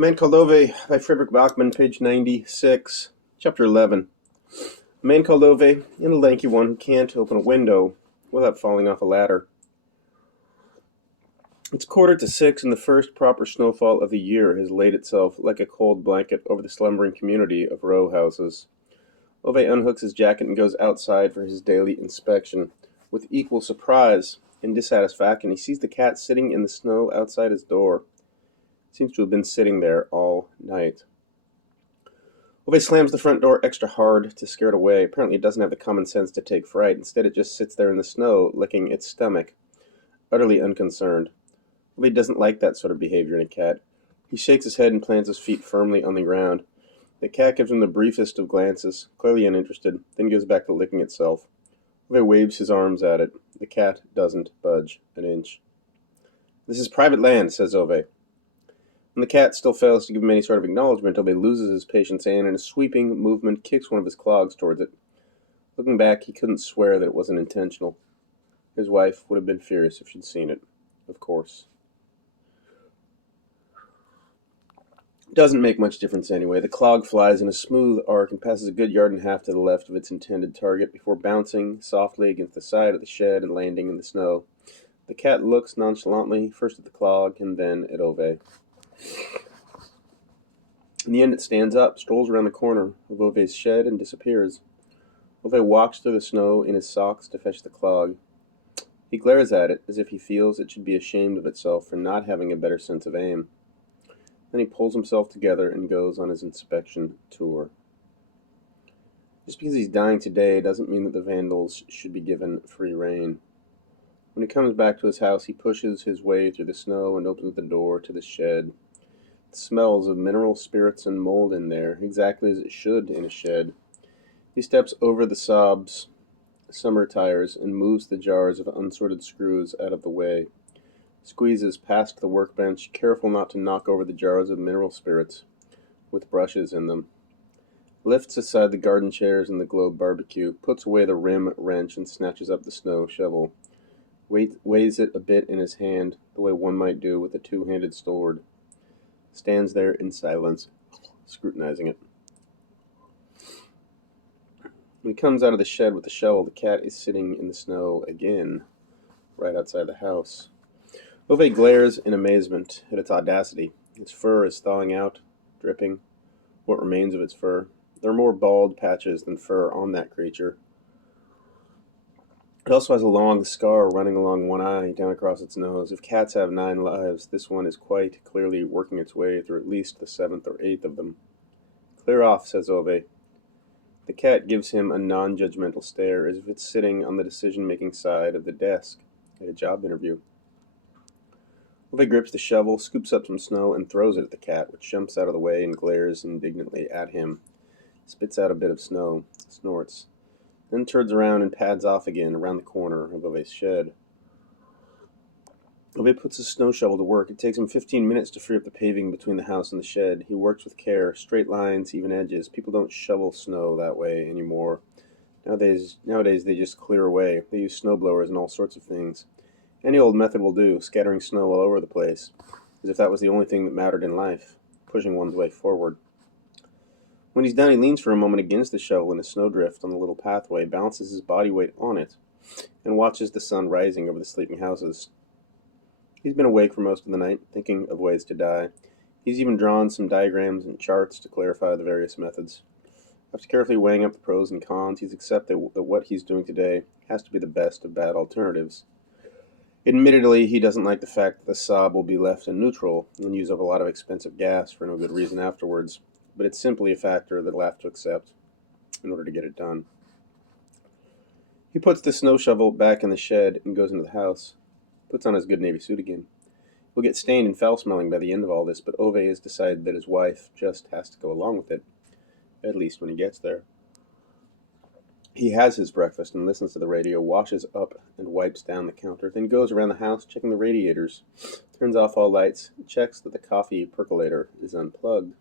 Man Called Ove by Frederick Bachman, page 96, chapter 11. A man called Ove, and a lanky one who can't open a window without falling off a ladder. It's 5:45, and the first proper snowfall of the year has laid itself like a cold blanket over the slumbering community of row houses. Ove unhooks his jacket and goes outside for his daily inspection. With equal surprise and dissatisfaction, he sees the cat sitting in the snow outside his door. It seems to have been sitting there all night. Ove slams the front door extra hard to scare it away. Apparently it doesn't have the common sense to take fright. Instead, it just sits there in the snow, licking its stomach, utterly unconcerned. Ove doesn't like that sort of behavior in a cat. He shakes his head and plants his feet firmly on the ground. The cat gives him the briefest of glances, clearly uninterested, then goes back to licking itself. Ove waves his arms at it. The cat doesn't budge an inch. "This is private land," says Ove. When the cat still fails to give him any sort of acknowledgement, Ove loses his patience and, in a sweeping movement, kicks one of his clogs towards it. Looking back, he couldn't swear that it wasn't intentional. His wife would have been furious if she'd seen it, of course. It doesn't make much difference anyway. The clog flies in a smooth arc and passes a good yard and a half to the left of its intended target before bouncing softly against the side of the shed and landing in the snow. The cat looks nonchalantly, first at the clog and then at Ove. In the end, it stands up, strolls around the corner of Ove's shed, and disappears. Ove walks through the snow in his socks to fetch the clog. He glares at it as if he feels it should be ashamed of itself for not having a better sense of aim. Then he pulls himself together and goes on his inspection tour. Just because he's dying today doesn't mean that the vandals should be given free rein. When he comes back to his house, he pushes his way through the snow and opens the door to the shed. It smells of mineral spirits and mold in there, exactly as it should in a shed. He steps over the Saab's summer tires and moves the jars of unsorted screws out of the way. Squeezes past the workbench, careful not to knock over the jars of mineral spirits with brushes in them. Lifts aside the garden chairs and the globe barbecue, puts away the rim wrench and snatches up the snow shovel. Weighs it a bit in his hand, the way one might do with a two-handed sword. Stands there in silence, scrutinizing it. When he comes out of the shed with the shovel, the cat is sitting in the snow again, right outside the house. Ove glares in amazement at its audacity. Its fur is thawing out, dripping, what remains of its fur. There are more bald patches than fur on that creature. It also has a long scar running along one eye, down across its nose. If cats have 9 lives, this one is quite clearly working its way through at least the 7th or 8th of them. "Clear off," says Ove. The cat gives him a non-judgmental stare, as if it's sitting on the decision-making side of the desk at a job interview. Ove grips the shovel, scoops up some snow, and throws it at the cat, which jumps out of the way and glares indignantly at him. Spits out a bit of snow, snorts, then turns around and pads off again around the corner of Ove's shed. Ove puts his snow shovel to work. It takes him 15 minutes to free up the paving between the house and the shed. He works with care, straight lines, even edges. People don't shovel snow that way anymore. Nowadays they just clear away. They use snow blowers and all sorts of things. Any old method will do, scattering snow all over the place, as if that was the only thing that mattered in life, pushing one's way forward. When he's done, he leans for a moment against the shovel in a snowdrift on the little pathway, balances his body weight on it, and watches the sun rising over the sleeping houses. He's been awake for most of the night, thinking of ways to die. He's even drawn some diagrams and charts to clarify the various methods. After carefully weighing up the pros and cons, he's accepted that what he's doing today has to be the best of bad alternatives. Admittedly, he doesn't like the fact that the Saab will be left in neutral and use up a lot of expensive gas for no good reason afterwards, but it's simply a factor that he'll have to accept in order to get it done. He puts the snow shovel back in the shed and goes into the house. Puts on his good Navy suit again. He'll get stained and foul-smelling by the end of all this, but Ove has decided that his wife just has to go along with it, at least when he gets there. He has his breakfast and listens to the radio, washes up and wipes down the counter, then goes around the house checking the radiators, turns off all lights, checks that the coffee percolator is unplugged,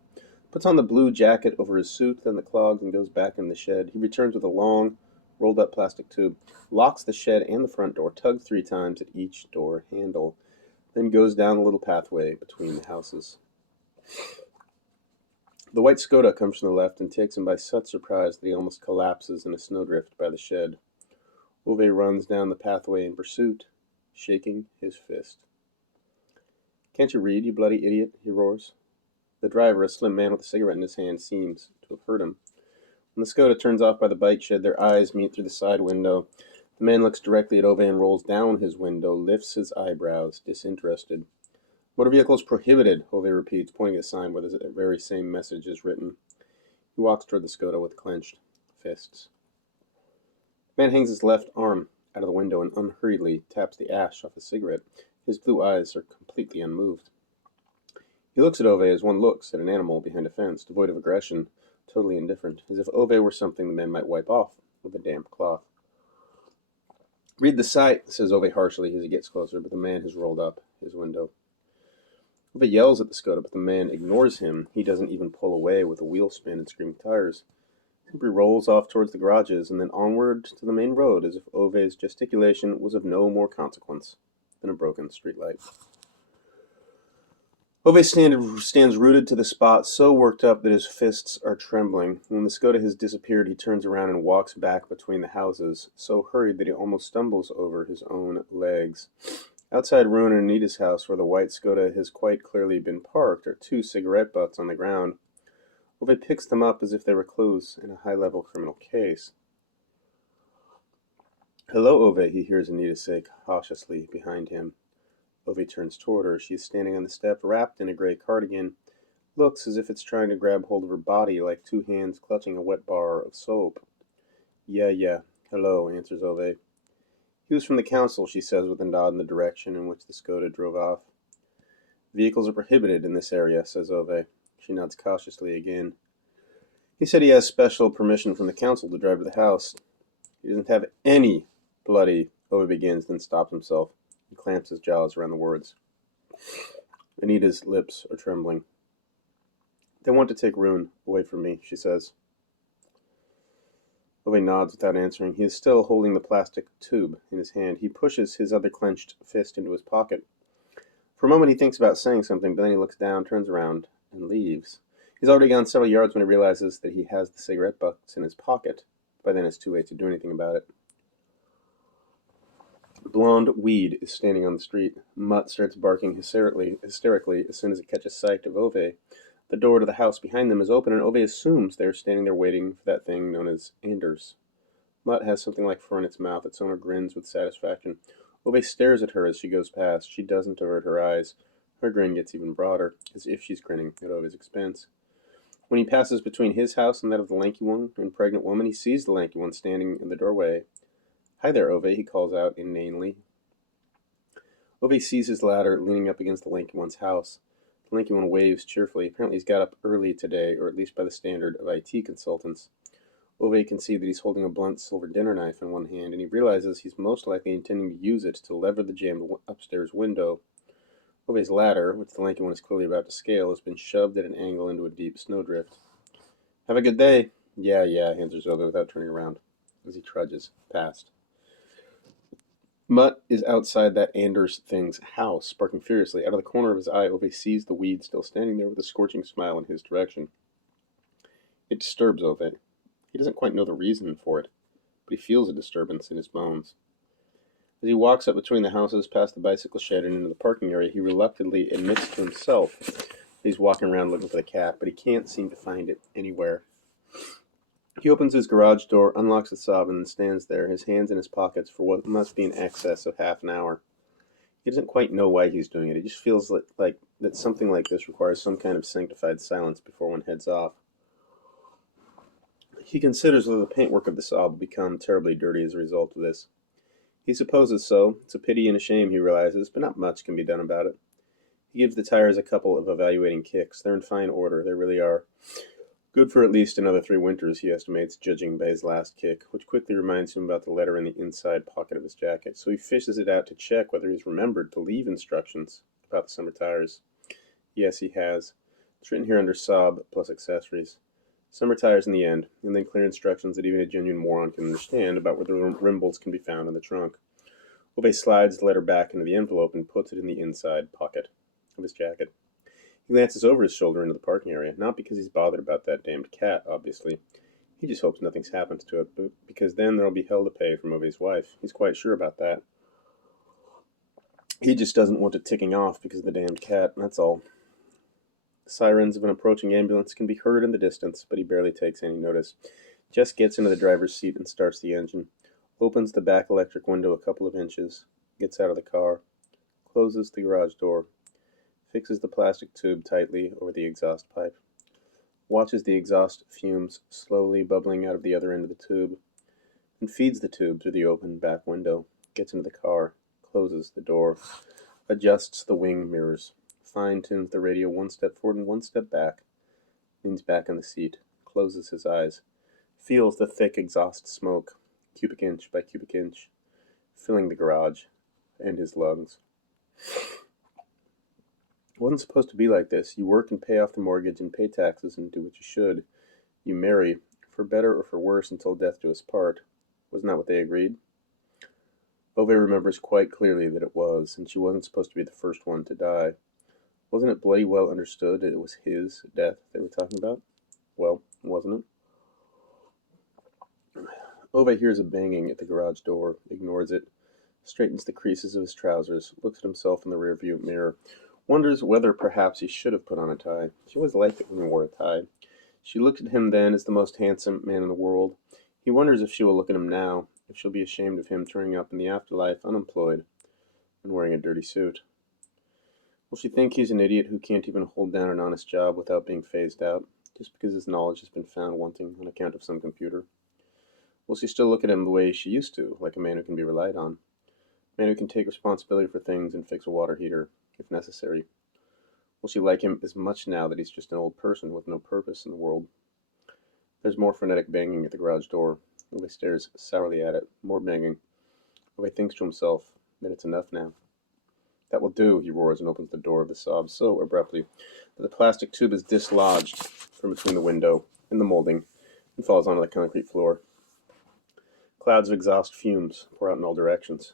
puts on the blue jacket over his suit, then the clogs, and goes back in the shed. He returns with a long, rolled-up plastic tube, locks the shed and the front door, tugs 3 times at each door handle, then goes down the little pathway between the houses. The white Skoda comes from the left and takes him by such surprise that he almost collapses in a snowdrift by the shed. Ove runs down the pathway in pursuit, shaking his fist. "Can't you read, you bloody idiot?" he roars. The driver, a slim man with a cigarette in his hand, seems to have heard him. When the Skoda turns off by the bike shed, their eyes meet through the side window. The man looks directly at Ove and rolls down his window, lifts his eyebrows, disinterested. "Motor vehicles prohibited," Ove repeats, pointing at a sign where the very same message is written. He walks toward the Skoda with clenched fists. The man hangs his left arm out of the window and unhurriedly taps the ash off his cigarette. His blue eyes are completely unmoved. He looks at Ove as one looks at an animal behind a fence, devoid of aggression, totally indifferent, as if Ove were something the man might wipe off with a damp cloth. "Read the sight," says Ove harshly as he gets closer, but the man has rolled up his window. Ove yells at the Skoda, but the man ignores him. He doesn't even pull away with a wheel spin and screaming tires. He simply rolls off towards the garages and then onward to the main road as if Ove's gesticulation was of no more consequence than a broken streetlight. Ove stands rooted to the spot, so worked up that his fists are trembling. When the Skoda has disappeared, he turns around and walks back between the houses, so hurried that he almost stumbles over his own legs. Outside Ruin and Anita's house, where the white Skoda has quite clearly been parked, are two cigarette butts on the ground. Ove picks them up as if they were clues in a high-level criminal case. "Hello, Ove," he hears Anita say cautiously behind him. Ove turns toward her. She is standing on the step, wrapped in a gray cardigan. Looks as if it's trying to grab hold of her body, like two hands clutching a wet bar of soap. Yeah. Hello," answers Ove. "He was from the council," she says with a nod in the direction in which the Skoda drove off. "Vehicles are prohibited in this area," says Ove. She nods cautiously again. "He said he has special permission from the council to drive to the house." "He doesn't have any bloody," Ove begins, then stops himself. He clamps his jaws around the words. Anita's lips are trembling. "They want to take Rune away from me," she says. Ove nods without answering. He is still holding the plastic tube in his hand. He pushes his other clenched fist into his pocket. For a moment he thinks about saying something, but then he looks down, turns around, and leaves. He's already gone several yards when he realizes that he has the cigarette butts in his pocket. By then it's too late to do anything about it. Blonde Weed is standing on the street. Mutt starts barking hysterically as soon as it catches sight of Ove. The door to the house behind them is open, and Ove assumes they are standing there waiting for that thing known as Anders. Mutt has something like fur in its mouth. Its owner grins with satisfaction. Ove stares at her as she goes past. She doesn't avert her eyes. Her grin gets even broader, as if she's grinning at Ove's expense. When he passes between his house and that of the lanky one and pregnant woman, he sees the lanky one standing in the doorway. "Hi there, Ove," he calls out inanely. Ove sees his ladder leaning up against the lanky one's house. The lanky one waves cheerfully. Apparently he's got up early today, or at least by the standard of IT consultants. Ove can see that he's holding a blunt silver dinner knife in one hand, and he realizes he's most likely intending to use it to lever the jammed upstairs window. Ove's ladder, which the lanky one is clearly about to scale, has been shoved at an angle into a deep snowdrift. "Have a good day." Yeah, answers Ove without turning around, as he trudges past. Mutt is outside that Anders thing's house, barking furiously. Out of the corner of his eye, Ove sees the weed still standing there with a scorching smile in his direction. It disturbs Ove. He doesn't quite know the reason for it, but he feels a disturbance in his bones. As he walks up between the houses, past the bicycle shed and into the parking area, he reluctantly admits to himself that he's walking around looking for the cat, but he can't seem to find it anywhere. He opens his garage door, unlocks the sob, and stands there, his hands in his pockets for what must be in excess of half an hour. He doesn't quite know why he's doing it. He just feels like that something like this requires some kind of sanctified silence before one heads off. He considers whether the paintwork of the Saab will become terribly dirty as a result of this. He supposes so. It's a pity and a shame, he realizes, but not much can be done about it. He gives the tires a couple of evaluating kicks. They're in fine order, they really are. Good for at least another 3 winters, he estimates, judging by his last kick, which quickly reminds him about the letter in the inside pocket of his jacket. So he fishes it out to check whether he's remembered to leave instructions about the summer tires. Yes, he has. It's written here under Saab plus accessories. Summer tires in the end, and then clear instructions that even a genuine moron can understand about where the rim bolts can be found in the trunk. Ove slides the letter back into the envelope and puts it in the inside pocket of his jacket. He glances over his shoulder into the parking area, not because he's bothered about that damned cat, obviously. He just hopes nothing's happened to it, but because then there'll be hell to pay from Ove's wife. He's quite sure about that. He just doesn't want it ticking off because of the damned cat, that's all. The sirens of an approaching ambulance can be heard in the distance, but he barely takes any notice. Just gets into the driver's seat and starts the engine, opens the back electric window a couple of inches, gets out of the car, closes the garage door, fixes the plastic tube tightly over the exhaust pipe, watches the exhaust fumes slowly bubbling out of the other end of the tube, and feeds the tube through the open back window, gets into the car, closes the door, adjusts the wing mirrors, fine-tunes the radio one step forward and one step back, leans back on the seat, closes his eyes, feels the thick exhaust smoke, cubic inch by cubic inch, filling the garage and his lungs. It wasn't supposed to be like this. You work and pay off the mortgage and pay taxes and do what you should. You marry, for better or for worse, until death do us part. Wasn't that what they agreed? Ove remembers quite clearly that it was, and she wasn't supposed to be the first one to die. Wasn't it bloody well understood that it was his death they were talking about? Well, wasn't it? Ove hears a banging at the garage door, ignores it, straightens the creases of his trousers, looks at himself in the rearview mirror, wonders whether perhaps he should have put on a tie. She always liked it when he wore a tie. She looked at him then as the most handsome man in the world. He wonders if she will look at him now, if she'll be ashamed of him turning up in the afterlife unemployed and wearing a dirty suit. Will she think he's an idiot who can't even hold down an honest job without being phased out, just because his knowledge has been found wanting on account of some computer? Will she still look at him the way she used to, like a man who can be relied on? A man who can take responsibility for things and fix a water heater, if necessary. Will she like him as much now that he's just an old person with no purpose in the world? There's more frenetic banging at the garage door. Ove stares sourly at it. More banging. Ove thinks to himself that it's enough now. That will do, he roars and opens the door of the Saab so abruptly that the plastic tube is dislodged from between the window and the molding and falls onto the concrete floor. Clouds of exhaust fumes pour out in all directions.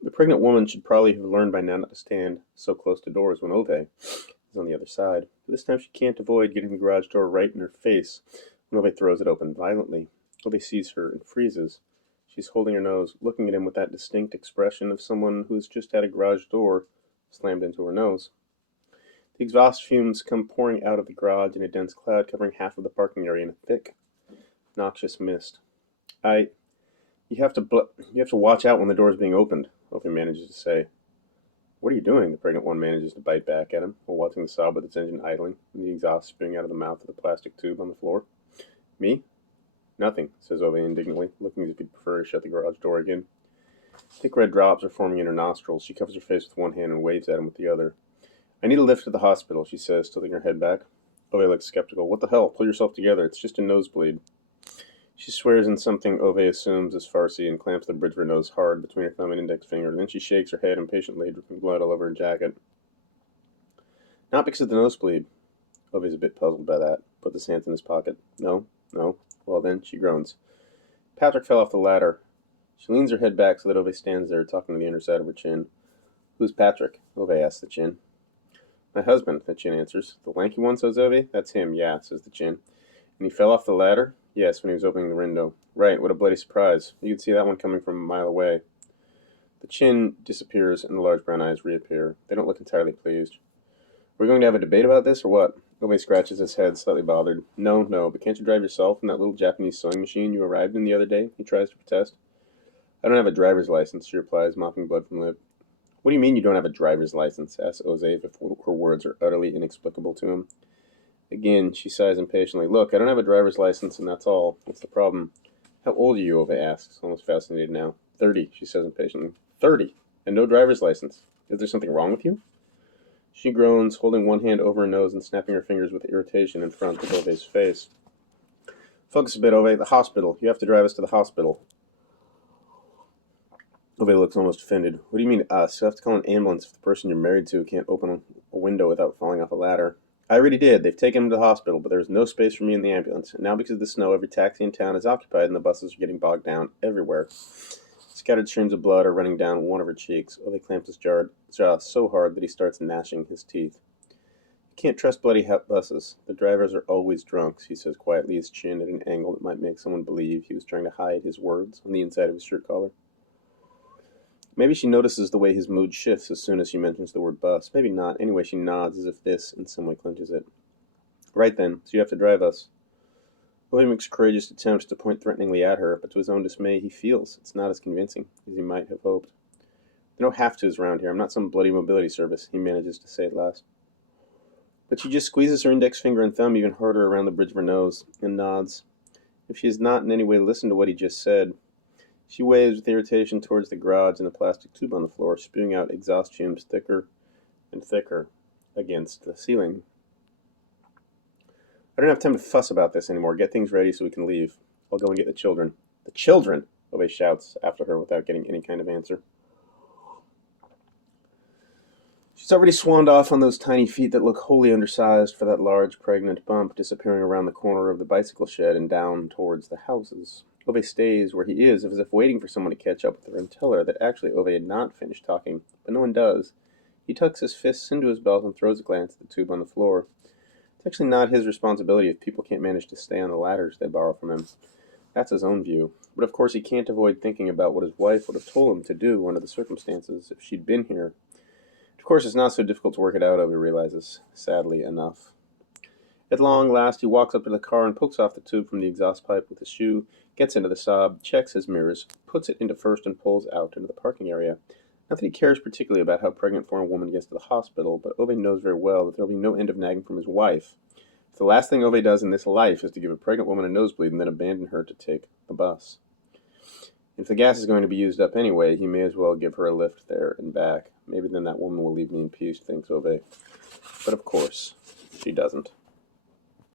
The pregnant woman should probably have learned by now not to stand so close to doors when Ove is on the other side. But this time she can't avoid getting the garage door right in her face when Ove throws it open violently. Ove sees her and freezes. She's holding her nose, looking at him with that distinct expression of someone who's just had a garage door slammed into her nose. The exhaust fumes come pouring out of the garage in a dense cloud covering half of the parking area in a thick, noxious mist. You have to watch out when the door is being opened, Ove manages to say. What are you doing? The pregnant one manages to bite back at him while watching the Saab with its engine idling and the exhaust spewing out of the mouth of the plastic tube on the floor. Me? Nothing, says Ove indignantly, looking as if he'd prefer to shut the garage door again. Thick red drops are forming in her nostrils. She covers her face with one hand and waves at him with the other. I need a lift to the hospital, she says, tilting her head back. Ove looks skeptical. What the hell? Pull yourself together. It's just a nosebleed. She swears in something Ove assumes is Farsi and clamps the bridge of her nose hard between her thumb and index finger. Then she shakes her head impatiently, dripping blood all over her jacket. Not because of the nosebleed. Ove's a bit puzzled by that. Puts his hands in his pocket. No. Well then, she groans. Patrick fell off the ladder. She leans her head back so that Ove stands there, talking to the underside of her chin. Who's Patrick? Ove asks the chin. My husband, the chin answers. The lanky one, says Ove. That's him, yeah, says the chin. And he fell off the ladder? Yes, when he was opening the window. Right, what a bloody surprise. You could see that one coming from a mile away. The chin disappears and the large brown eyes reappear. They don't look entirely pleased. Are we going to have a debate about this, or what? Ove scratches his head, slightly bothered. No, but can't you drive yourself in that little Japanese sewing machine you arrived in the other day? He tries to protest. I don't have a driver's license, she replies, mopping blood from lip. What do you mean you don't have a driver's license? Asks Ove, if her words are utterly inexplicable to him. Again, she sighs impatiently. Look, I don't have a driver's license, and that's all. What's the problem? How old are you? Ove asks, almost fascinated now. 30, she says impatiently. 30, and no driver's license. Is there something wrong with you? She groans, holding one hand over her nose and snapping her fingers with irritation in front of Ove's face. Focus a bit, Ove. The hospital. You have to drive us to the hospital. Ove looks almost offended. What do you mean us? You have to call an ambulance if the person you're married to can't open a window without falling off a ladder. I already did. They've taken him to the hospital, but there was no space for me in the ambulance. And now because of the snow, every taxi in town is occupied and the buses are getting bogged down everywhere. Scattered streams of blood are running down one of her cheeks. Ove clamps his jaw so hard that he starts gnashing his teeth. You can't trust bloody buses. The drivers are always drunks, he says quietly, his chin at an angle that might make someone believe he was trying to hide his words on the inside of his shirt collar. Maybe she notices the way his mood shifts as soon as she mentions the word bus. Maybe not. Anyway, she nods as if this, in some way, clinches it. Right then, so you have to drive us. Ove makes courageous attempts to point threateningly at her, but to his own dismay, he feels it's not as convincing as he might have hoped. There are no have-tos around here. I'm not some bloody mobility service, he manages to say at last. But she just squeezes her index finger and thumb even harder around the bridge of her nose, and nods. If she has not in any way listened to what he just said, she waves with irritation towards the garage and the plastic tube on the floor, spewing out exhaust fumes thicker and thicker against the ceiling. I don't have time to fuss about this anymore. Get things ready so we can leave. I'll go and get the children. The children! Ove shouts after her without getting any kind of answer. She's already swanned off on those tiny feet that look wholly undersized for that large, pregnant bump, disappearing around the corner of the bicycle shed and down towards the houses. Ove stays where he is, as if waiting for someone to catch up with her and tell her that actually Ove had not finished talking, but no one does. He tucks his fists into his belt and throws a glance at the tube on the floor. It's actually not his responsibility if people can't manage to stay on the ladders they borrow from him. That's his own view. But of course he can't avoid thinking about what his wife would have told him to do under the circumstances if she'd been here. Of course, it's not so difficult to work it out, Ove realizes, sadly enough. At long last, he walks up to the car and pokes off the tube from the exhaust pipe with his shoe, gets into the Saab, checks his mirrors, puts it into first, and pulls out into the parking area. Not that he cares particularly about how pregnant foreign woman gets to the hospital, but Ove knows very well that there will be no end of nagging from his wife. If the last thing Ove does in this life is to give a pregnant woman a nosebleed and then abandon her to take a bus. If the gas is going to be used up anyway, he may as well give her a lift there and back. Maybe then that woman will leave me in peace, thinks Ove. But of course, she doesn't.